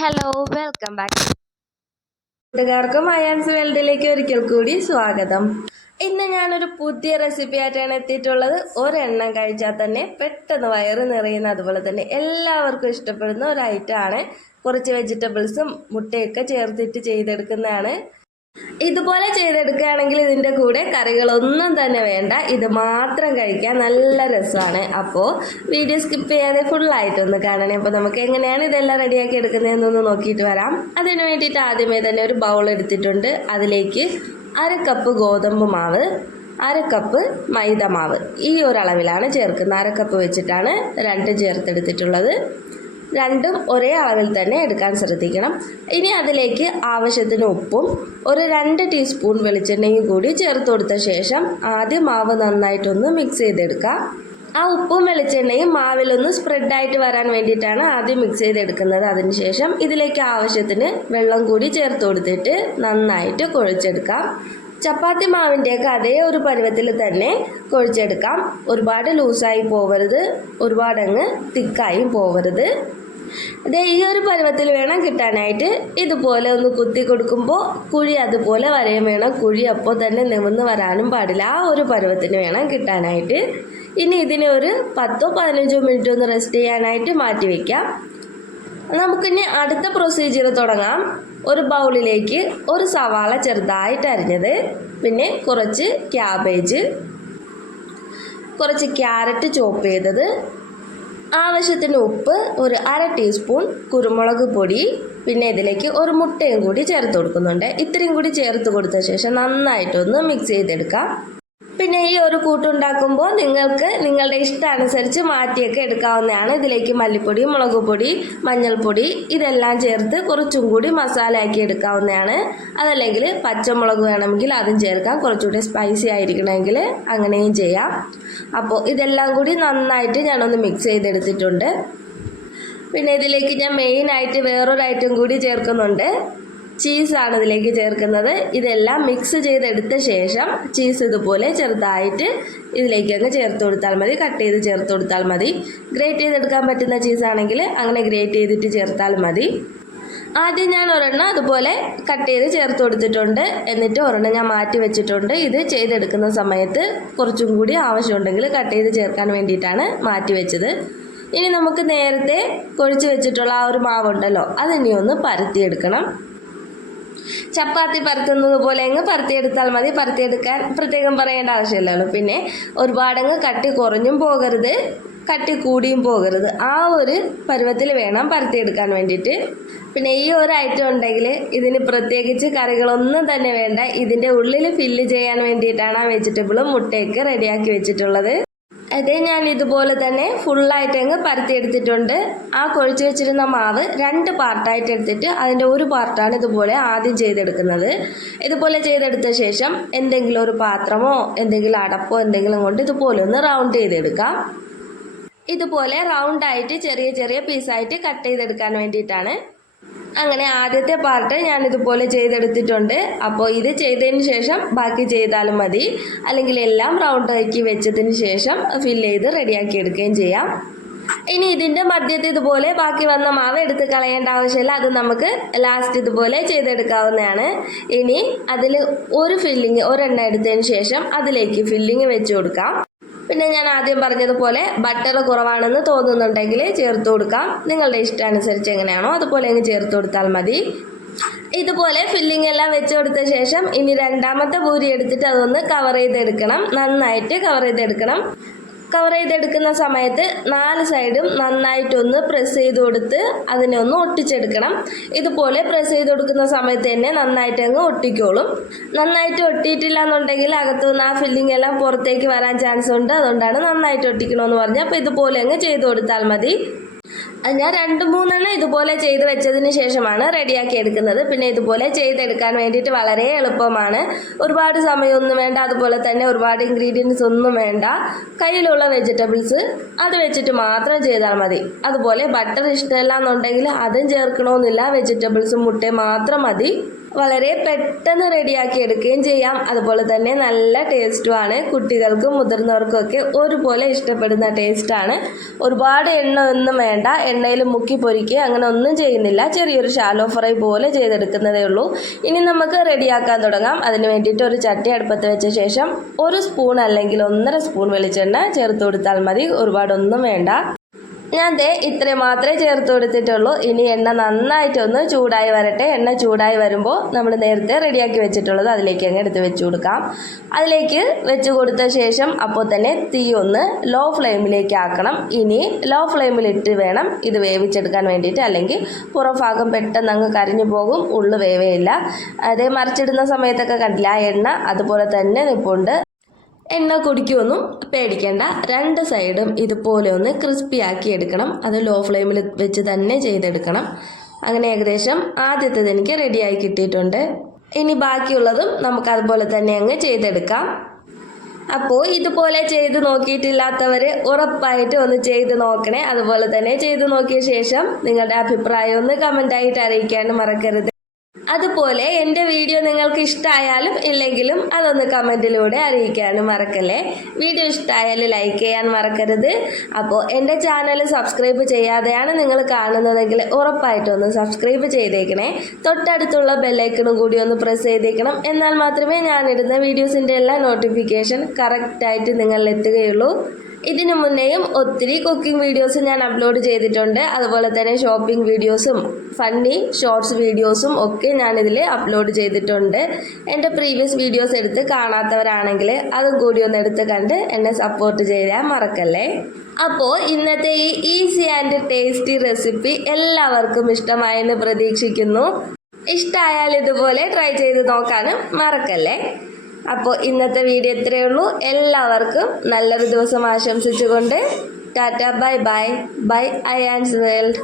Hello, welcome back. കൂട്ടുകാർക്കും അയാൻസ് വേൾഡിലേക്ക് ഒരിക്കൽ കൂടി സ്വാഗതം. ഇന്ന് ഞാനൊരു പുതിയ റെസിപ്പി ആയിട്ടാണ് എത്തിയിട്ടുള്ളത്. ഒരെണ്ണം കഴിച്ചാൽ തന്നെ പെട്ടെന്ന് വയറ് നിറയുന്ന, അതുപോലെ തന്നെ എല്ലാവർക്കും ഇഷ്ടപ്പെടുന്ന ഒരു ഐറ്റമാണ്. കുറച്ച് വെജിറ്റബിൾസും മുട്ടയൊക്കെ ചേർത്തിട്ട് ചെയ്തെടുക്കുന്നതാണ്. ഇതുപോലെ ചെയ്തെടുക്കുകയാണെങ്കിൽ ഇതിൻ്റെ കൂടെ കറികളൊന്നും തന്നെ വേണ്ട, ഇത് മാത്രം കഴിക്കാൻ നല്ല രസമാണ്. അപ്പോൾ വീഡിയോ സ്കിപ്പ് ചെയ്യാതെ ഫുള്ളായിട്ടൊന്ന് കാണണേ. അപ്പോൾ നമുക്ക് എങ്ങനെയാണ് ഇതെല്ലാം റെഡിയാക്കി എടുക്കുന്നതെന്നൊന്ന് നോക്കിയിട്ട് വരാം. അതിന് വേണ്ടിയിട്ട് ആദ്യമേ തന്നെ ഒരു ബൗൾ എടുത്തിട്ടുണ്ട്. അതിലേക്ക് 1/2 കപ്പ് ഗോതമ്പ് മാവ്, 1/2 കപ്പ് മൈദ മാവ്, ഈ ഒരളവിലാണ് ചേർക്കുന്നത്. 1/2 കപ്പ് വെച്ചിട്ടാണ് രണ്ടും ചേർത്തെടുത്തിട്ടുള്ളത്. രണ്ടും ഒരേ അളവിൽ തന്നെ എടുക്കാൻ ശ്രദ്ധിക്കണം. ഇനി അതിലേക്ക് ആവശ്യത്തിന് ഉപ്പും ഒരു 2 ടീസ്പൂൺ വെളിച്ചെണ്ണയും കൂടി ചേർത്ത് കൊടുത്ത ശേഷം ആദ്യം മാവ് നന്നായിട്ടൊന്ന് മിക്സ് ചെയ്തെടുക്കാം. ആ ഉപ്പും വെളിച്ചെണ്ണയും മാവിലൊന്ന് സ്പ്രെഡായിട്ട് വരാൻ വേണ്ടിയിട്ടാണ് ആദ്യം മിക്സ് ചെയ്തെടുക്കുന്നത്. അതിനുശേഷം ഇതിലേക്ക് ആവശ്യത്തിന് വെള്ളം കൂടി ചേർത്ത് കൊടുത്തിട്ട് നന്നായിട്ട് കുഴച്ചെടുക്കാം. ചപ്പാത്തി മാവിൻ്റെയൊക്കെ അതേ ഒരു പരുവത്തിൽ തന്നെ കുഴച്ചെടുക്കാം. ഒരുപാട് ലൂസായി പോവരുത്, ഒരുപാടങ്ങ് തിക്കായും പോവരുത്. ഈ ഒരു പരുവത്തിൽ വേണം കിട്ടാനായിട്ട്. ഇതുപോലെ ഒന്ന് കുത്തി കൊടുക്കുമ്പോൾ കുഴി അതുപോലെ വരയും വേണം. കുഴി അപ്പോൾ തന്നെ നിമിർന്ന് വരാനും പാടില്ല. ആ ഒരു പരുവത്തിന് വേണം കിട്ടാനായിട്ട്. ഇനി ഇതിനെ ഒരു 10-15 മിനിറ്റ് ഒന്ന് റെസ്റ്റ് ചെയ്യാനായിട്ട് മാറ്റി വയ്ക്കാം. നമുക്കിനി അടുത്ത പ്രൊസീജിയർ തുടങ്ങാം. ഒരു ബൗളിലേക്ക് ഒരു സവാള ചെറുതായിട്ട് അരിഞ്ഞത്, പിന്നെ കുറച്ച് ക്യാബേജ്, കുറച്ച് ക്യാരറ്റ് ചോപ്പ് ചെയ്തത്, ആവശ്യത്തിന് ഉപ്പ്, ഒരു 1/2 ടീസ്പൂൺ കുരുമുളക് പൊടി, പിന്നെ ഇതിലേക്ക് ഒരു മുട്ടയും കൂടി ചേർത്ത് കൊടുക്കുന്നുണ്ട്. ഇത്രയും കൂടി ചേർത്ത് കൊടുത്ത ശേഷം നന്നായിട്ടൊന്ന് മിക്സ് ചെയ്തെടുക്കാം. പിന്നെ ഈ ഒരു കൂട്ടുണ്ടാക്കുമ്പോൾ നിങ്ങൾക്ക് നിങ്ങളുടെ ഇഷ്ടാനുസരിച്ച് മാറ്റിയൊക്കെ എടുക്കാവുന്നതാണ്. ഇതിലേക്ക് മല്ലിപ്പൊടി, മുളക് പൊടി, മഞ്ഞൾപ്പൊടി ഇതെല്ലാം ചേർത്ത് കുറച്ചും കൂടി മസാല ആക്കി എടുക്കാവുന്നതാണ്. അതല്ലെങ്കിൽ പച്ചമുളക് വേണമെങ്കിൽ അതും ചേർക്കാം, കുറച്ചുകൂടി സ്പൈസി ആയിരിക്കണമെങ്കിൽ അങ്ങനെയും ചെയ്യാം. അപ്പോൾ ഇതെല്ലാം കൂടി നന്നായിട്ട് ഞാനൊന്ന് മിക്സ് ചെയ്തെടുത്തിട്ടുണ്ട്. പിന്നെ ഇതിലേക്ക് ഞാൻ മെയിനായിട്ട് വേറൊരു ഐറ്റം കൂടി ചേർക്കുന്നുണ്ട്. ചീസാണ് ഇതിലേക്ക് ചേർക്കുന്നത്. ഇതെല്ലാം മിക്സ് ചെയ്തെടുത്ത ശേഷം ചീസ് ഇതുപോലെ ചെറുതായിട്ട് ഇതിലേക്ക് അങ്ങ് ചേർത്ത് കൊടുത്താൽ മതി. കട്ട് ചെയ്ത് ചേർത്ത് കൊടുത്താൽ മതി. ഗ്രേറ്റ് ചെയ്തെടുക്കാൻ പറ്റുന്ന ചീസാണെങ്കിൽ അങ്ങനെ ഗ്രേറ്റ് ചെയ്തിട്ട് ചേർത്താൽ മതി. ആദ്യം ഞാൻ ഒരെണ്ണം അതുപോലെ കട്ട് ചെയ്ത് ചേർത്ത് കൊടുത്തിട്ടുണ്ട്. എന്നിട്ട് ഒരെണ്ണം ഞാൻ മാറ്റി വെച്ചിട്ടുണ്ട്. ഇത് ചെയ്തെടുക്കുന്ന സമയത്ത് കുറച്ചും കൂടി ആവശ്യമുണ്ടെങ്കിൽ കട്ട് ചെയ്ത് ചേർക്കാൻ വേണ്ടിയിട്ടാണ് മാറ്റി വെച്ചത്. ഇനി നമുക്ക് നേരത്തെ കുഴച്ച് വെച്ചിട്ടുള്ള ആ ഒരു മാവുണ്ടല്ലോ, അതിനി ഒന്ന് പരത്തിയെടുക്കണം. ചപ്പാത്തി പരത്തുന്നത് പോലെ അങ്ങ് പരത്തിയെടുത്താൽ മതി. പരത്തിയെടുക്കാൻ പ്രത്യേകം പറയേണ്ട ആവശ്യമില്ലല്ലോ. പിന്നെ ഒരുപാടങ്ങ് കട്ടി കുറഞ്ഞും പോകരുത്, കട്ടി കൂടിയും പോകരുത്. ആ ഒരു പരുവത്തിൽ വേണം പരത്തിയെടുക്കാൻ വേണ്ടിയിട്ട്. പിന്നെ ഈ ഒരു ഐറ്റം ഉണ്ടെങ്കിൽ ഇതിന് പ്രത്യേകിച്ച് കറികളൊന്നും തന്നെ വേണ്ട. ഇതിൻ്റെ ഉള്ളിൽ ഫില്ല് ചെയ്യാൻ വേണ്ടിയിട്ടാണ് ആ വെജിറ്റബിളും മുട്ടയൊക്കെ റെഡിയാക്കി വെച്ചിട്ടുള്ളത്. അതേ ഞാൻ ഇതുപോലെ തന്നെ ഫുള്ളായിട്ട് അങ്ങ് പരത്തിയെടുത്തിട്ടുണ്ട്. ആ കുഴച്ച് വെച്ചിരുന്ന മാവ് 2 പാർട്ടായിട്ട് എടുത്തിട്ട് അതിൻ്റെ ഒരു പാർട്ടാണ് ഇതുപോലെ ആദ്യം ചെയ്തെടുക്കുന്നത്. ഇതുപോലെ ചെയ്തെടുത്ത ശേഷം എന്തെങ്കിലും ഒരു പാത്രമോ എന്തെങ്കിലും അടപ്പോ എന്തെങ്കിലും കൊണ്ട് ഇതുപോലെ ഒന്ന് റൗണ്ട് ചെയ്തെടുക്കാം. ഇതുപോലെ റൗണ്ടായിട്ട് ചെറിയ ചെറിയ പീസായിട്ട് കട്ട് ചെയ്തെടുക്കാൻ വേണ്ടിയിട്ടാണ്. അങ്ങനെ ആദ്യത്തെ പാർട്ട് ഞാൻ ഇതുപോലെ ചെയ്തെടുത്തിട്ടുണ്ട്. അപ്പോൾ ഇത് ചെയ്തതിന് ശേഷം ബാക്കി ചെയ്താലും മതി, അല്ലെങ്കിൽ എല്ലാം റൗണ്ട് ആക്കി വെച്ചതിന് ശേഷം ഫില്ല് ചെയ്ത് റെഡിയാക്കി എടുക്കുകയും ചെയ്യാം. ഇനി ഇതിൻ്റെ മധ്യത്തിൽ ഇതുപോലെ ബാക്കി വന്ന മാവ് എടുത്ത് കളയേണ്ട ആവശ്യമില്ല. അത് നമുക്ക് ലാസ്റ്റ് ഇതുപോലെ ചെയ്തെടുക്കാവുന്നതാണ്. ഇനി അതിൽ ഒരു ഫില്ലിങ് ഒരെണ്ണം എടുത്തതിന് ശേഷം അതിലേക്ക് ഫില്ലിങ് വെച്ച് കൊടുക്കാം. പിന്നെ ഞാൻ ആദ്യം പറഞ്ഞതുപോലെ ബട്ടർ കുറവാണെന്ന് തോന്നുന്നുണ്ടെങ്കിൽ ചേർത്ത് കൊടുക്കാം. നിങ്ങളുടെ ഇഷ്ടാനുസരിച്ച് എങ്ങനെയാണോ അതുപോലെ അങ്ങ് ചേർത്ത് കൊടുത്താൽ മതി. ഇതുപോലെ ഫില്ലിംഗ് എല്ലാം വെച്ച് കൊടുത്ത ശേഷം ഇനി രണ്ടാമത്തെ പൂരി എടുത്തിട്ട് അതൊന്ന് കവർ ചെയ്തെടുക്കണം. നന്നായിട്ട് കവർ ചെയ്തെടുക്കണം. കവർ ചെയ്തെടുക്കുന്ന സമയത്ത് 4 സൈഡും നന്നായിട്ടൊന്ന് പ്രസ് ചെയ്ത് കൊടുത്ത് അതിനെ ഒന്ന് ഒട്ടിച്ചെടുക്കണം. ഇതുപോലെ പ്രസ് ചെയ്ത് കൊടുക്കുന്ന സമയത്ത് തന്നെ നന്നായിട്ട് അങ്ങ് ഒട്ടിക്കോളും. നന്നായിട്ട് ഒട്ടിയിട്ടില്ല എന്നുണ്ടെങ്കിൽ അകത്തുനിന്ന് ആ ഫില്ലിംഗ് എല്ലാം പുറത്തേക്ക് വരാൻ ചാൻസ് ഉണ്ട്. അതുകൊണ്ടാണ് നന്നായിട്ട് ഒട്ടിക്കണമെന്ന് പറഞ്ഞത്. അപ്പോൾ ഇതുപോലെ അങ്ങ് ചെയ്ത് കൊടുത്താൽ മതി. ഞാൻ 2-3 ഇതുപോലെ ചെയ്ത് വെച്ചതിന് ശേഷമാണ് റെഡിയാക്കി എടുക്കുന്നത്. പിന്നെ ഇതുപോലെ ചെയ്തെടുക്കാൻ വേണ്ടിയിട്ട് വളരെ എളുപ്പമാണ്. ഒരുപാട് സമയമൊന്നും വേണ്ട, അതുപോലെ തന്നെ ഒരുപാട് ഇൻഗ്രീഡിയൻസ് ഒന്നും വേണ്ട. കയ്യിലുള്ള വെജിറ്റബിൾസ് അത് വെച്ചിട്ട് മാത്രം ചെയ്താൽ മതി. അതുപോലെ ബട്ടർ ഇഷ്ടമല്ല എന്നുണ്ടെങ്കിൽ അതും ചേർക്കണമെന്നില്ല, വെജിറ്റബിൾസും മുട്ടയും മാത്രം മതി. വളരെ പെട്ടെന്ന് റെഡിയാക്കി എടുക്കുകയും ചെയ്യാം. അതുപോലെ തന്നെ നല്ല ടേസ്റ്റുമാണ്. കുട്ടികൾക്കും മുതിർന്നവർക്കും ഒക്കെ ഒരുപോലെ ഇഷ്ടപ്പെടുന്ന ടേസ്റ്റാണ്. ഒരുപാട് എണ്ണ ഒന്നും വേണ്ട. എണ്ണയിൽ മുക്കി പൊരിക്കുക അങ്ങനെ ഒന്നും ചെയ്യുന്നില്ല. ചെറിയൊരു ഷാലോ ഫ്രൈ പോലെ ചെയ്തെടുക്കുന്നതേ ഉള്ളൂ. ഇനി നമുക്ക് റെഡിയാക്കാൻ തുടങ്ങാം. അതിന് വേണ്ടിയിട്ട് ഒരു ചട്ടി അടുപ്പത്ത് വെച്ച ശേഷം 1 സ്പൂൺ അല്ലെങ്കിൽ 1.5 സ്പൂൺ വെളിച്ചെണ്ണ ചേർത്ത് കൊടുത്താൽ മതി. ഒരുപാടൊന്നും വേണ്ട. ഞാൻ ഇത്രയും മാത്രമേ ചേർത്ത് കൊടുത്തിട്ടുള്ളൂ. ഇനി എണ്ണ നന്നായിട്ടൊന്ന് ചൂടായി വരട്ടെ. എണ്ണ ചൂടായി വരുമ്പോൾ നമ്മൾ നേരത്തെ റെഡിയാക്കി വെച്ചിട്ടുള്ളത് അതിലേക്ക് അങ്ങ് എടുത്ത് വെച്ച് കൊടുക്കാം. അതിലേക്ക് വെച്ച് കൊടുത്ത ശേഷം അപ്പോൾ തന്നെ തീ ഒന്ന് ലോ ഫ്ലെയിമിലേക്ക് ആക്കണം. ഇനി ലോ ഫ്ലെയിമിലിട്ട് വേണം ഇത് വേവിച്ചെടുക്കാൻ വേണ്ടിയിട്ട്, അല്ലെങ്കിൽ പുറഭാഗം പെട്ടെന്ന് അങ്ങ് കരിഞ്ഞു പോകും, ഉള്ളു വേവേയില്ല. അതേ മറിച്ചിടുന്ന സമയത്തൊക്കെ കണ്ടില്ല ആ എണ്ണ അതുപോലെ തന്നെ നിൽപ്പുണ്ട്. എണ്ണ കുടിക്കുമൊന്നും പേടിക്കേണ്ട. 2 സൈഡും ഇതുപോലെ ഒന്ന് ക്രിസ്പി ആക്കി എടുക്കണം. അത് ലോ ഫ്ലെയിമിൽ വെച്ച് തന്നെ ചെയ്തെടുക്കണം. അങ്ങനെ ഏകദേശം ആദ്യത്തേത് എനിക്ക് റെഡിയായി കിട്ടിയിട്ടുണ്ട്. ഇനി ബാക്കിയുള്ളതും നമുക്ക് അതുപോലെ തന്നെ അങ്ങ് ചെയ്തെടുക്കാം. അപ്പോൾ ഇതുപോലെ ചെയ്ത് നോക്കിയിട്ടില്ലാത്തവർ ഉറപ്പായിട്ട് ഒന്ന് ചെയ്ത് നോക്കണേ. അതുപോലെ തന്നെ ചെയ്ത് നോക്കിയ ശേഷം നിങ്ങളുടെ അഭിപ്രായം ഒന്ന് കമൻ്റായിട്ട് അറിയിക്കാനും മറക്കരുത്. അതുപോലെ എൻ്റെ വീഡിയോ നിങ്ങൾക്ക് ഇഷ്ടമായാലും ഇല്ലെങ്കിലും അതൊന്ന് കമൻറ്റിലൂടെ അറിയിക്കാനും മറക്കല്ലേ. വീഡിയോ ഇഷ്ടമായാൽ ലൈക്ക് ചെയ്യാൻ മറക്കരുത്. അപ്പോൾ എൻ്റെ ചാനൽ സബ്സ്ക്രൈബ് ചെയ്യാതെയാണ് നിങ്ങൾ കാണുന്നതെങ്കിൽ ഉറപ്പായിട്ടൊന്ന് സബ്സ്ക്രൈബ് ചെയ്തേക്കണേ. തൊട്ടടുത്തുള്ള ബെല്ലൈക്കണും കൂടി ഒന്ന് പ്രസ് ചെയ്തേക്കണം. എന്നാൽ മാത്രമേ ഞാനിടുന്ന വീഡിയോസിൻ്റെ എല്ലാ നോട്ടിഫിക്കേഷൻ കറക്റ്റായിട്ട് നിങ്ങളിൽ എത്തുകയുള്ളൂ. ഇതിനു മുന്നേയും ഒത്തിരി കുക്കിംഗ് വീഡിയോസ് ഞാൻ അപ്ലോഡ് ചെയ്തിട്ടുണ്ട്. അതുപോലെ തന്നെ ഷോപ്പിംഗ് വീഡിയോസും ഫണ്ണി ഷോർട്സ് വീഡിയോസും ഒക്കെ ഞാനിതിൽ അപ്ലോഡ് ചെയ്തിട്ടുണ്ട്. എൻ്റെ പ്രീവിയസ് വീഡിയോസ് എടുത്ത് കാണാത്തവരാണെങ്കിൽ അതും കൂടി ഒന്ന് എടുത്ത് കണ്ട് എന്നെ സപ്പോർട്ട് ചെയ്യാൻ മറക്കല്ലേ. അപ്പോൾ ഇന്നത്തെ ഈ ഈസി ആൻഡ് ടേസ്റ്റി റെസിപ്പി എല്ലാവർക്കും ഇഷ്ടമായെന്ന് പ്രതീക്ഷിക്കുന്നു. ഇഷ്ടമായാൽ ഇതുപോലെ ട്രൈ ചെയ്ത് നോക്കാനും മറക്കല്ലേ. അപ്പോൾ ഇന്നത്തെ വീഡിയോ ഇത്രയേ ഉള്ളൂ. എല്ലാവർക്കും നല്ലൊരു ദിവസം ആശംസിച്ചുകൊണ്ട് tata bye bye. Bye Ayaan's world.